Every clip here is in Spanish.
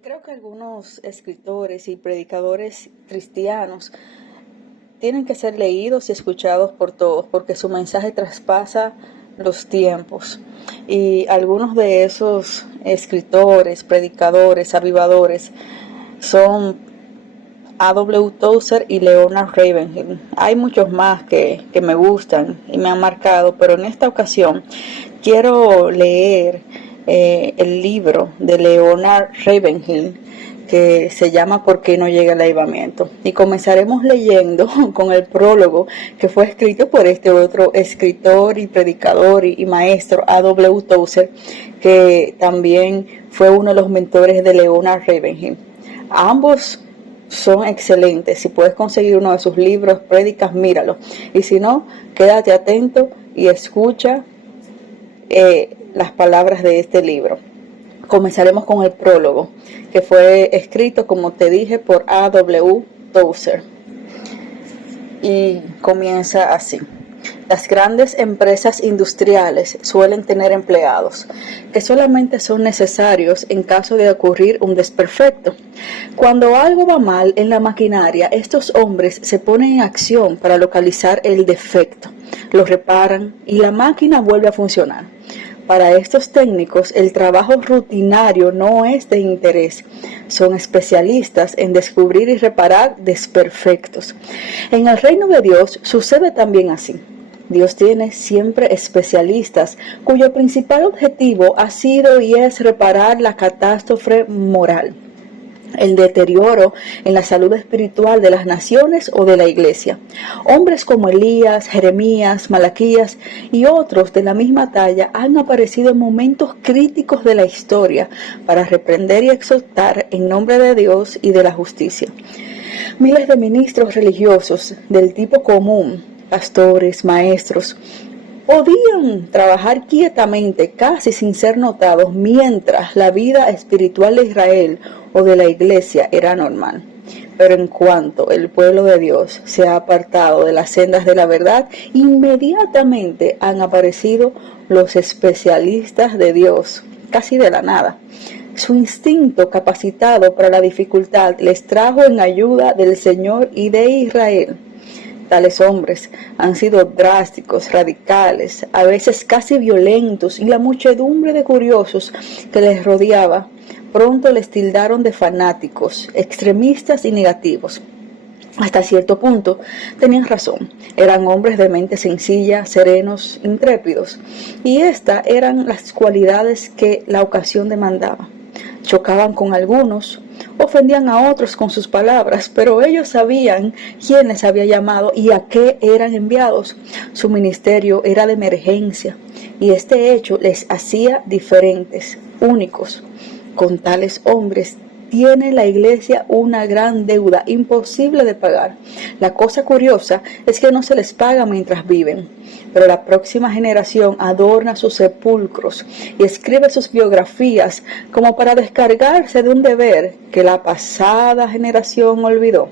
Creo que algunos escritores y predicadores cristianos tienen que ser leídos y escuchados por todos porque su mensaje traspasa los tiempos. Y algunos de esos escritores, predicadores, avivadores son A.W. Tozer y Leonard Ravenhill. Hay muchos más que me gustan y me han marcado, pero en esta ocasión quiero leer el libro de Leonard Ravenhill que se llama ¿Por qué no llega el avivamiento? Y comenzaremos leyendo con el prólogo que fue escrito por este otro escritor y predicador y maestro A.W. Tozer, que también fue uno de los mentores de Leonard Ravenhill. Ambos son excelentes. Si puedes conseguir uno de sus libros, prédicas, míralo. Y si no, quédate atento y escucha las palabras de este libro. Comenzaremos con el prólogo, que fue escrito, como te dije, por A.W. Tozer. Y comienza así. Las grandes empresas industriales suelen tener empleados que solamente son necesarios en caso de ocurrir un desperfecto. Cuando algo va mal en la maquinaria, estos hombres se ponen en acción para localizar el defecto, lo reparan y la máquina vuelve a funcionar. Para estos técnicos, el trabajo rutinario no es de interés. Son especialistas en descubrir y reparar desperfectos. En el reino de Dios sucede también así. Dios tiene siempre especialistas cuyo principal objetivo ha sido y es reparar la catástrofe moral, el deterioro en la salud espiritual de las naciones o de la iglesia. Hombres como Elías, Jeremías, Malaquías y otros de la misma talla han aparecido en momentos críticos de la historia para reprender y exhortar en nombre de Dios y de la justicia. Miles de ministros religiosos del tipo común, pastores, maestros, podían trabajar quietamente, casi sin ser notados, mientras la vida espiritual de Israel o de la iglesia era normal. Pero en cuanto el pueblo de Dios se ha apartado de las sendas de la verdad, inmediatamente han aparecido los especialistas de Dios, casi de la nada. Su instinto capacitado para la dificultad les trajo en ayuda del Señor y de Israel. Tales hombres han sido drásticos, radicales, a veces casi violentos, y la muchedumbre de curiosos que les rodeaba pronto les tildaron de fanáticos, extremistas y negativos. Hasta cierto punto tenían razón. Eran hombres de mente sencilla, serenos, intrépidos, y estas eran las cualidades que la ocasión demandaba. Chocaban con algunos, ofendían a otros con sus palabras, pero ellos sabían quién les había llamado y a qué eran enviados. Su ministerio era de emergencia, y este hecho les hacía diferentes, únicos. Con tales hombres tiene la iglesia una gran deuda imposible de pagar. La cosa curiosa es que no se les paga mientras viven, pero la próxima generación adorna sus sepulcros y escribe sus biografías como para descargarse de un deber que la pasada generación olvidó.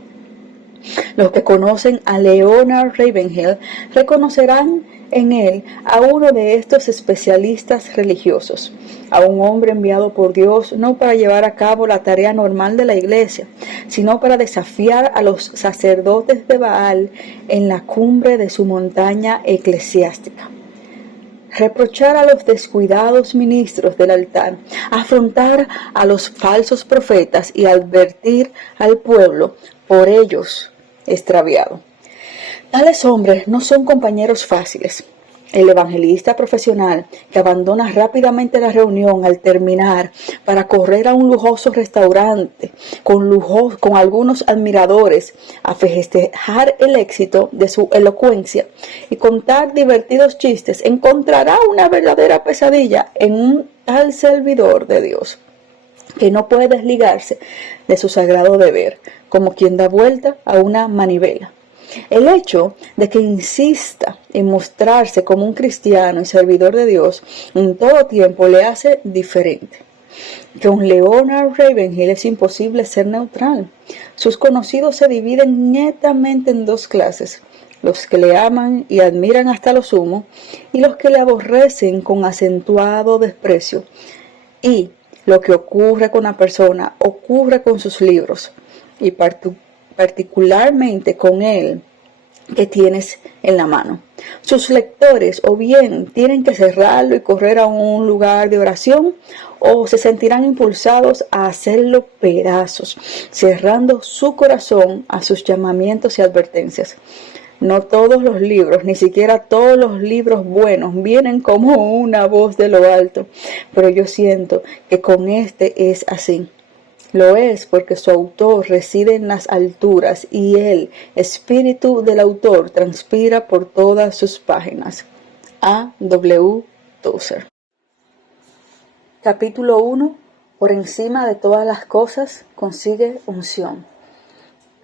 Los que conocen a Leonard Ravenhill reconocerán en él a uno de estos especialistas religiosos, a un hombre enviado por Dios no para llevar a cabo la tarea normal de la iglesia, sino para desafiar a los sacerdotes de Baal en la cumbre de su montaña eclesiástica. Reprochar a los descuidados ministros del altar, afrontar a los falsos profetas y advertir al pueblo por ellos extraviado. Tales hombres no son compañeros fáciles. El evangelista profesional que abandona rápidamente la reunión al terminar para correr a un lujoso restaurante con algunos admiradores a festejar el éxito de su elocuencia y contar divertidos chistes, encontrará una verdadera pesadilla en un tal servidor de Dios que no puede desligarse de su sagrado deber, como quien da vuelta a una manivela. El hecho de que insista en mostrarse como un cristiano y servidor de Dios en todo tiempo le hace diferente. Con Leonard Ravenhill es imposible ser neutral. Sus conocidos se dividen netamente en dos clases: los que le aman y admiran hasta lo sumo, y los que le aborrecen con acentuado desprecio. Y Lo que ocurre con una persona ocurre con sus libros y particularmente con él que tienes en la mano. Sus lectores o bien tienen que cerrarlo y correr a un lugar de oración o se sentirán impulsados a hacerlo pedazos, cerrando su corazón a sus llamamientos y advertencias. No todos los libros, ni siquiera todos los libros buenos, vienen como una voz de lo alto, pero yo siento que con este es así. Lo es porque su autor reside en las alturas y el espíritu del autor transpira por todas sus páginas. A. W. Tozer. Capítulo 1. Por encima de todas las cosas consigue unción.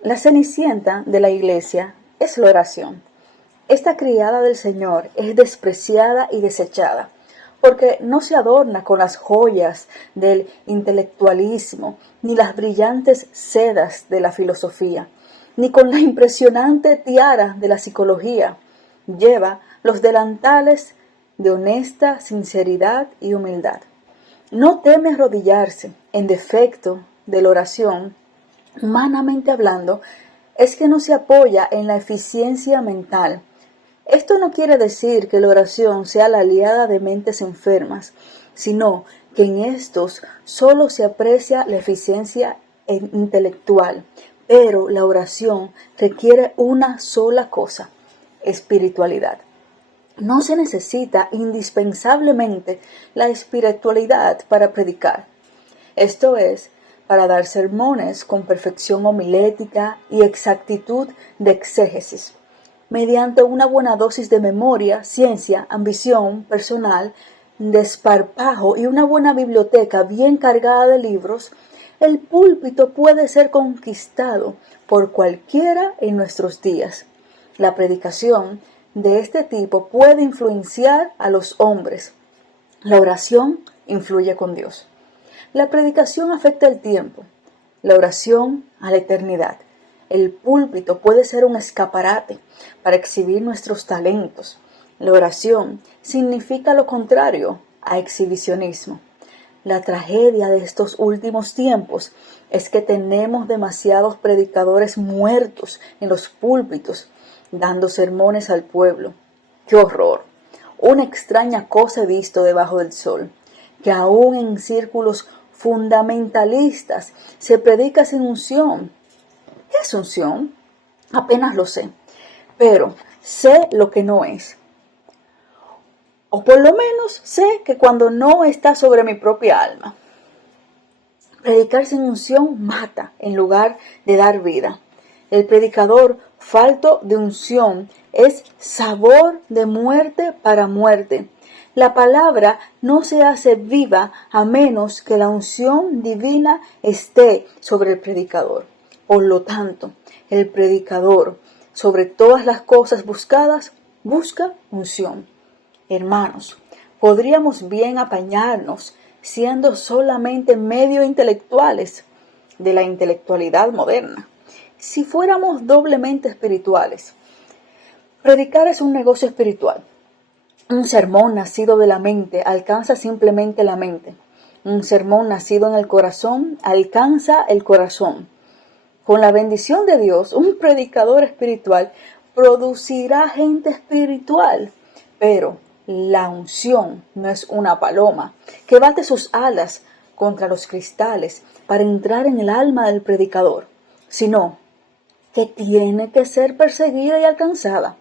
La cenicienta de la iglesia es la oración. Esta criada del Señor es despreciada y desechada, porque no se adorna con las joyas del intelectualismo, ni las brillantes sedas de la filosofía, ni con la impresionante tiara de la psicología. Lleva los delantales de honesta sinceridad y humildad. No teme arrodillarse en defecto de la oración, humanamente hablando, es que no se apoya en la eficiencia mental. Esto no quiere decir que la oración sea la aliada de mentes enfermas, sino que en estos solo se aprecia la eficiencia intelectual, pero la oración requiere una sola cosa: espiritualidad. No se necesita indispensablemente la espiritualidad para predicar. Esto es, para dar sermones con perfección homilética y exactitud de exégesis. Mediante una buena dosis de memoria, ciencia, ambición personal, desparpajo y una buena biblioteca bien cargada de libros, el púlpito puede ser conquistado por cualquiera en nuestros días. La predicación de este tipo puede influenciar a los hombres. La oración influye con Dios. La predicación afecta el tiempo, la oración a la eternidad. El púlpito puede ser un escaparate para exhibir nuestros talentos. La oración significa lo contrario a exhibicionismo. La tragedia de estos últimos tiempos es que tenemos demasiados predicadores muertos en los púlpitos, dando sermones al pueblo. ¡Qué horror! Una extraña cosa he visto debajo del sol, que aún en círculos fundamentalistas se predica sin unción. ¿Qué es unción? Apenas lo sé, pero sé lo que no es. O por lo menos sé que cuando no está sobre mi propia alma. Predicar sin unción mata en lugar de dar vida. El predicador falto de unción es sabor de muerte para muerte. La palabra no se hace viva a menos que la unción divina esté sobre el predicador. Por lo tanto, el predicador, sobre todas las cosas buscadas, busca unción. Hermanos, podríamos bien apañarnos siendo solamente medio intelectuales de la intelectualidad moderna, si fuéramos doblemente espirituales. Predicar es un negocio espiritual. Un sermón nacido de la mente alcanza simplemente la mente. Un sermón nacido en el corazón alcanza el corazón. Con la bendición de Dios, un predicador espiritual producirá gente espiritual, pero la unción no es una paloma que bate sus alas contra los cristales para entrar en el alma del predicador, sino que tiene que ser perseguida y alcanzada.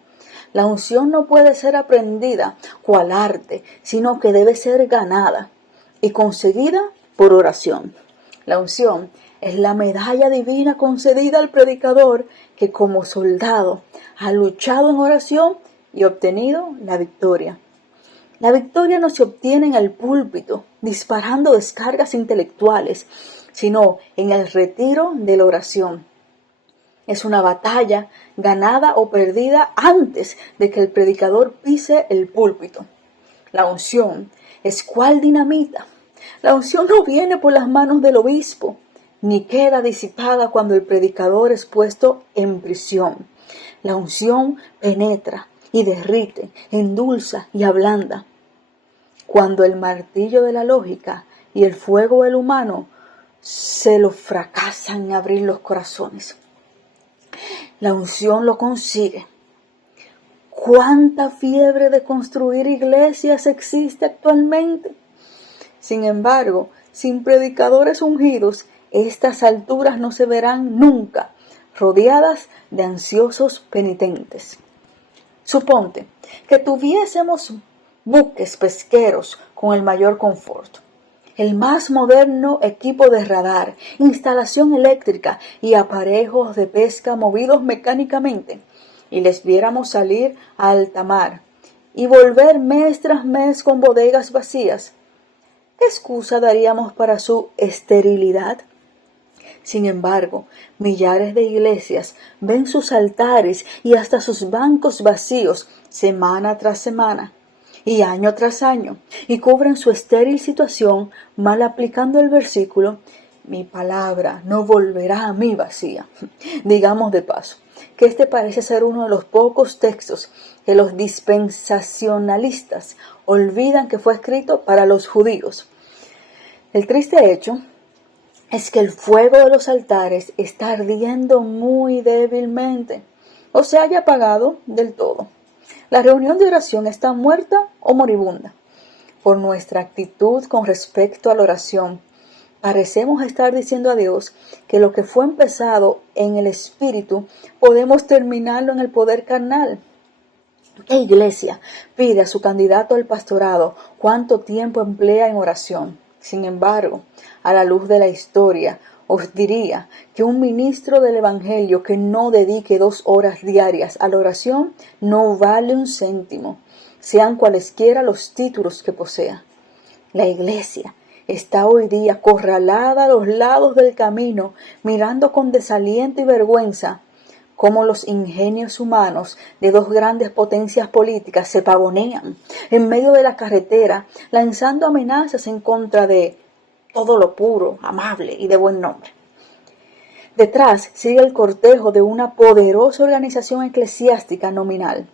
La unción no puede ser aprendida cual arte, sino que debe ser ganada y conseguida por oración. La unción es la medalla divina concedida al predicador que como soldado ha luchado en oración y obtenido la victoria. La victoria no se obtiene en el púlpito, disparando descargas intelectuales, sino en el retiro de la oración. Es una batalla ganada o perdida antes de que el predicador pise el púlpito. La unción es cual dinamita. La unción no viene por las manos del obispo, ni queda disipada cuando el predicador es puesto en prisión. La unción penetra y derrite, endulza y ablanda. Cuando el martillo de la lógica y el fuego del humano se lo fracasan en abrir los corazones. La unción lo consigue. ¿Cuánta fiebre de construir iglesias existe actualmente? Sin embargo, sin predicadores ungidos, estas alturas no se verán nunca rodeadas de ansiosos penitentes. Suponte que tuviésemos buques pesqueros con el mayor confort, el más moderno equipo de radar, instalación eléctrica y aparejos de pesca movidos mecánicamente, y les viéramos salir a alta mar y volver mes tras mes con bodegas vacías. ¿Qué excusa daríamos para su esterilidad? Sin embargo, millares de iglesias ven sus altares y hasta sus bancos vacíos semana tras semana y año tras año, y cubren su estéril situación mal aplicando el versículo: mi palabra no volverá a mí vacía. Digamos de paso que este parece ser uno de los pocos textos que los dispensacionalistas olvidan que fue escrito para los judíos. El triste hecho es que el fuego de los altares está ardiendo muy débilmente, o se haya apagado del todo. La reunión de oración está muerta o moribunda. Por nuestra actitud con respecto a la oración, parecemos estar diciendo a Dios que lo que fue empezado en el espíritu podemos terminarlo en el poder carnal. ¿Qué iglesia pide a su candidato al pastorado cuánto tiempo emplea en oración? Sin embargo, a la luz de la historia, os diría que un ministro del Evangelio que no dedique 2 horas diarias a la oración no vale un céntimo, sean cualesquiera los títulos que posea. La iglesia está hoy día acorralada a los lados del camino, mirando con desaliento y vergüenza cómo los ingenios humanos de 2 grandes potencias políticas se pavonean en medio de la carretera, lanzando amenazas en contra de todo lo puro, amable y de buen nombre. Detrás sigue el cortejo de una poderosa organización eclesiástica nominal.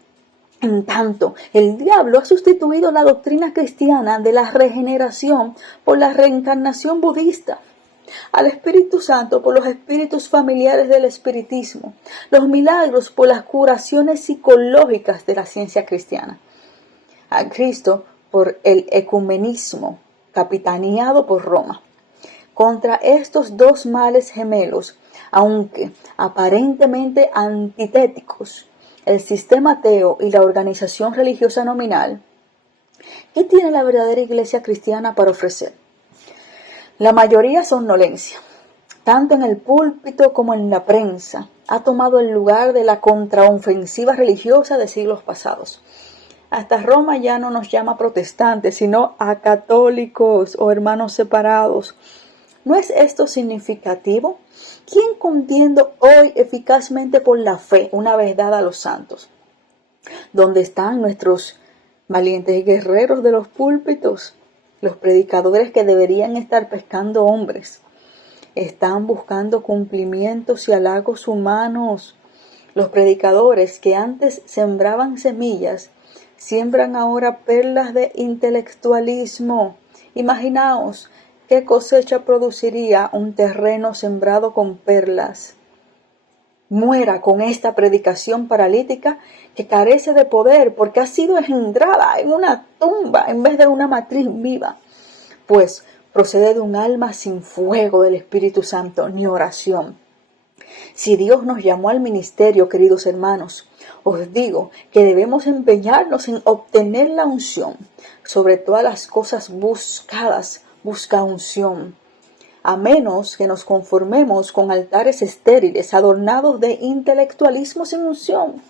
En tanto, el diablo ha sustituido la doctrina cristiana de la regeneración por la reencarnación budista, al Espíritu Santo por los espíritus familiares del espiritismo, los milagros por las curaciones psicológicas de la ciencia cristiana, a Cristo por el ecumenismo capitaneado por Roma. Contra estos 2 males gemelos, aunque aparentemente antitéticos, el sistema ateo y la organización religiosa nominal, ¿qué tiene la verdadera iglesia cristiana para ofrecer? La mayoría somnolencia, tanto en el púlpito como en la prensa, ha tomado el lugar de la contraofensiva religiosa de siglos pasados. Hasta Roma ya no nos llama protestantes, sino a católicos o hermanos separados. ¿No es esto significativo? ¿Quién contiende hoy eficazmente por la fe una vez dada a los santos? ¿Dónde están nuestros valientes guerreros de los púlpitos? Los predicadores que deberían estar pescando hombres están buscando cumplimientos y halagos humanos. Los predicadores que antes sembraban semillas, siembran ahora perlas de intelectualismo. Imaginaos qué cosecha produciría un terreno sembrado con perlas. Muera con esta predicación paralítica que carece de poder porque ha sido engendrada en una tumba en vez de una matriz viva, pues procede de un alma sin fuego del Espíritu Santo ni oración. Si Dios nos llamó al ministerio, queridos hermanos, os digo que debemos empeñarnos en obtener la unción. Sobre todas las cosas buscadas, busca unción. A menos que nos conformemos con altares estériles adornados de intelectualismo sin unción.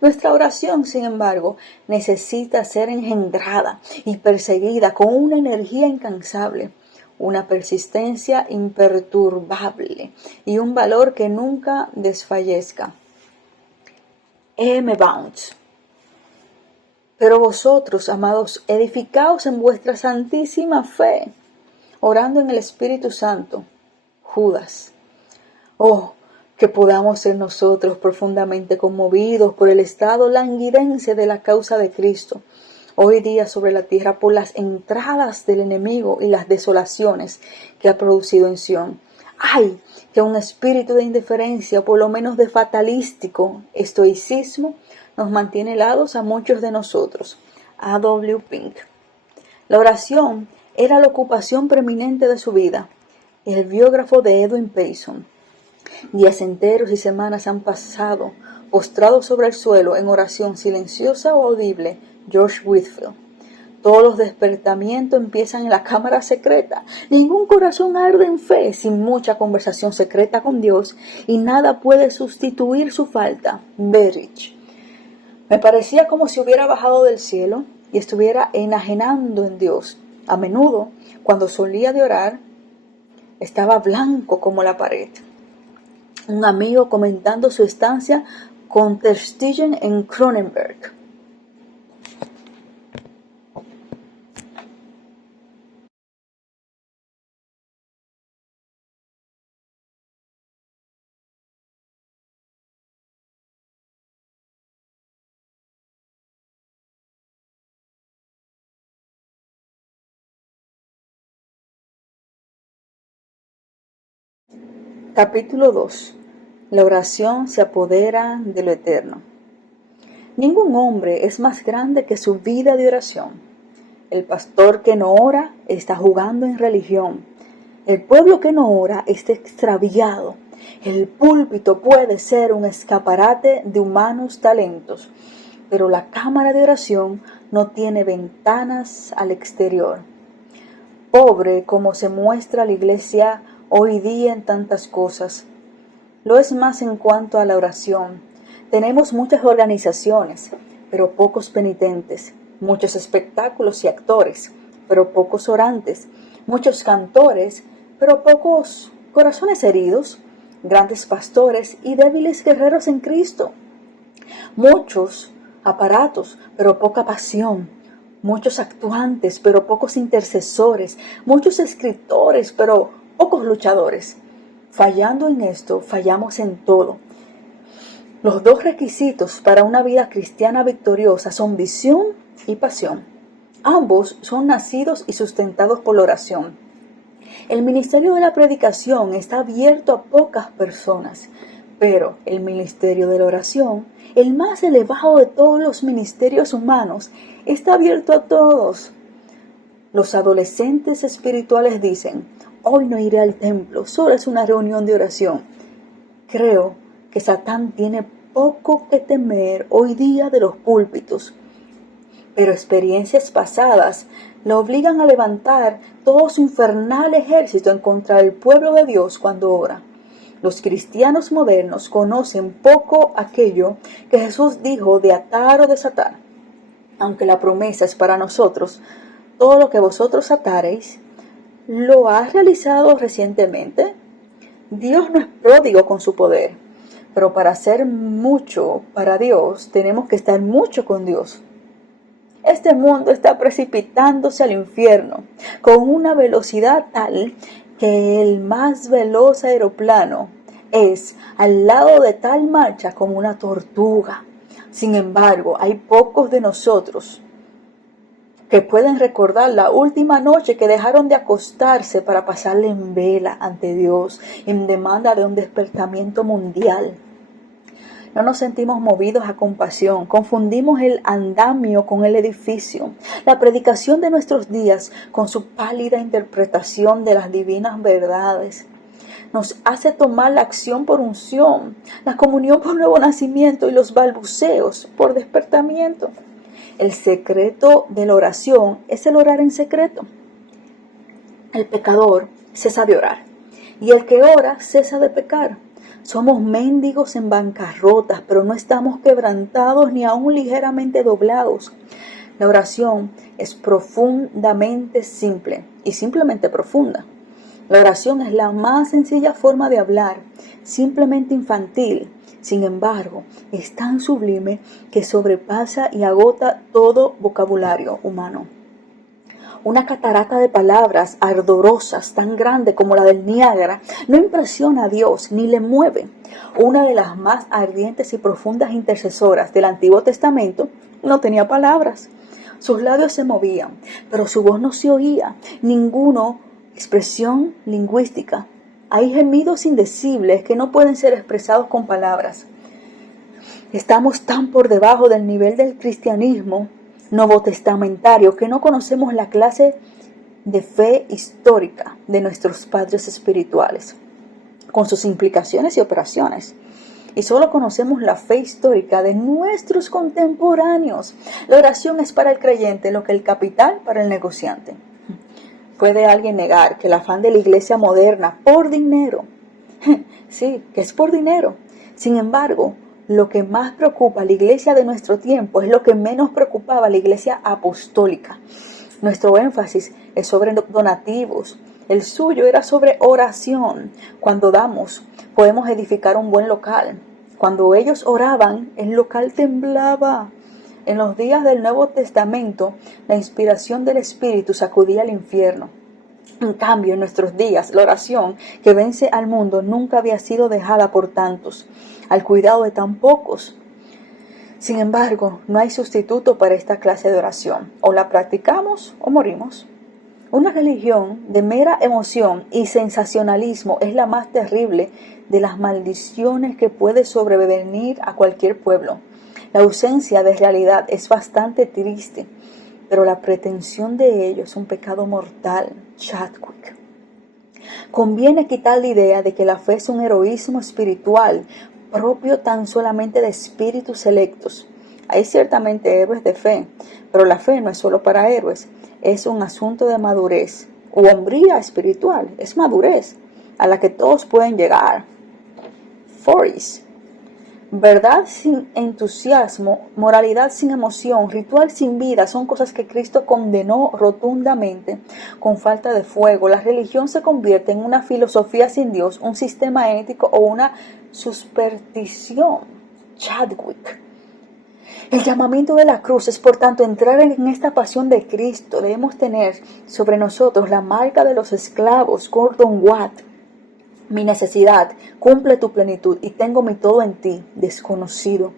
Nuestra oración, sin embargo, necesita ser engendrada y perseguida con una energía incansable, una persistencia imperturbable y un valor que nunca desfallezca. M. Bounds. Pero vosotros, amados, edificaos en vuestra santísima fe, orando en el Espíritu Santo. Judas. Oh, que podamos ser nosotros profundamente conmovidos por el estado languidense de la causa de Cristo, hoy día sobre la tierra por las entradas del enemigo y las desolaciones que ha producido en Sión. Ay, que un espíritu de indiferencia, o por lo menos de fatalístico estoicismo, nos mantiene helados a muchos de nosotros. A. W. Pink. La oración era la ocupación preeminente de su vida. El biógrafo de Edwin Payson. Días enteros y semanas han pasado postrado sobre el suelo en oración silenciosa o audible. George Whitefield. Todos los despertamientos empiezan en la cámara secreta. Ningún corazón arde en fe sin mucha conversación secreta con Dios, y nada puede sustituir su falta. Berridge. Me parecía como si hubiera bajado del cielo y estuviera enajenando en Dios. A menudo, cuando solía de orar, estaba blanco como la pared. Un amigo comentando su estancia con Ter Stegen en Cronenberg. Capítulo 2. La oración se apodera de lo eterno. Ningún hombre es más grande que su vida de oración. El pastor que no ora está jugando en religión. El pueblo que no ora está extraviado. El púlpito puede ser un escaparate de humanos talentos, pero la cámara de oración no tiene ventanas al exterior. Pobre como se muestra la iglesia hoy día en tantas cosas. Lo es más en cuanto a la oración. Tenemos muchas organizaciones, pero pocos penitentes, muchos espectáculos y actores, pero pocos orantes, muchos cantores, pero pocos corazones heridos, grandes pastores y débiles guerreros en Cristo. Muchos aparatos, pero poca pasión. Muchos actuantes, pero pocos intercesores. Muchos escritores, pero pocos luchadores. Fallando en esto, fallamos en todo. Los dos requisitos para una vida cristiana victoriosa son visión y pasión. Ambos son nacidos y sustentados por la oración. El ministerio de la predicación está abierto a pocas personas, pero el ministerio de la oración, el más elevado de todos los ministerios humanos, está abierto a todos. Los adolescentes espirituales dicen: hoy no iré al templo, solo es una reunión de oración. Creo que Satán tiene poco que temer hoy día de los púlpitos, pero experiencias pasadas lo obligan a levantar todo su infernal ejército en contra del pueblo de Dios cuando ora. Los cristianos modernos conocen poco aquello que Jesús dijo de atar o desatar, aunque la promesa es para nosotros: todo lo que vosotros atareis. ¿Lo has realizado recientemente? Dios no es pródigo con su poder, pero para hacer mucho para Dios tenemos que estar mucho con Dios. Este mundo está precipitándose al infierno con una velocidad tal que el más veloz aeroplano es al lado de tal marcha como una tortuga. Sin embargo, hay pocos de nosotros que pueden recordar la última noche que dejaron de acostarse para pasarle en vela ante Dios en demanda de un despertamiento mundial. No nos sentimos movidos a compasión, confundimos el andamio con el edificio, la predicación de nuestros días con su pálida interpretación de las divinas verdades. Nos hace tomar la acción por unción, la comunión por nuevo nacimiento y los balbuceos por despertamiento. El secreto de la oración es el orar en secreto. El pecador cesa de orar y el que ora cesa de pecar. Somos mendigos en bancarrotas, pero no estamos quebrantados ni aún ligeramente doblados. La oración es profundamente simple y simplemente profunda. La oración es la más sencilla forma de hablar, simplemente infantil. Sin embargo, es tan sublime que sobrepasa y agota todo vocabulario humano. Una catarata de palabras ardorosas tan grande como la del Niágara no impresiona a Dios ni le mueve. Una de las más ardientes y profundas intercesoras del Antiguo Testamento no tenía palabras. Sus labios se movían, pero su voz no se oía. Ninguna expresión lingüística. Hay gemidos indecibles que no pueden ser expresados con palabras. Estamos tan por debajo del nivel del cristianismo novotestamentario que no conocemos la clase de fe histórica de nuestros padres espirituales, con sus implicaciones y operaciones. Y solo conocemos la fe histórica de nuestros contemporáneos. La oración es para el creyente lo que el capital para el negociante. ¿Puede alguien negar que el afán de la iglesia moderna por dinero? Sí, que es por dinero. Sin embargo, lo que más preocupa a la iglesia de nuestro tiempo es lo que menos preocupaba a la iglesia apostólica. Nuestro énfasis es sobre donativos. El suyo era sobre oración. Cuando damos, podemos edificar un buen local. Cuando ellos oraban, el local temblaba. En los días del Nuevo Testamento, la inspiración del Espíritu sacudía el infierno. En cambio, en nuestros días, la oración que vence al mundo nunca había sido dejada por tantos, al cuidado de tan pocos. Sin embargo, no hay sustituto para esta clase de oración. O la practicamos o morimos. Una religión de mera emoción y sensacionalismo es la más terrible de las maldiciones que puede sobrevenir a cualquier pueblo. La ausencia de realidad es bastante triste, pero la pretensión de ello es un pecado mortal. Chadwick. Conviene quitar la idea de que la fe es un heroísmo espiritual propio tan solamente de espíritus selectos. Hay ciertamente héroes de fe, pero la fe no es solo para héroes, es un asunto de madurez u hombría espiritual, es madurez a la que todos pueden llegar. Forrest. Verdad sin entusiasmo, moralidad sin emoción, ritual sin vida, son cosas que Cristo condenó rotundamente con falta de fuego. La religión se convierte en una filosofía sin Dios, un sistema ético o una superstición. Chadwick. El llamamiento de la cruz es, por tanto, entrar en esta pasión de Cristo. Debemos tener sobre nosotros la marca de los esclavos. Gordon Watt. Mi necesidad cumple tu plenitud y tengo mi todo en ti, desconocido.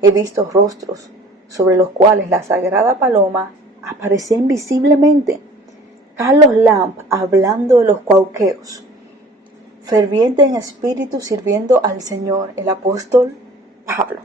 He visto rostros sobre los cuales la sagrada paloma aparecía invisiblemente. Carlos Lamb hablando de los cuauhqueos. Ferviente en espíritu sirviendo al Señor, el apóstol Pablo.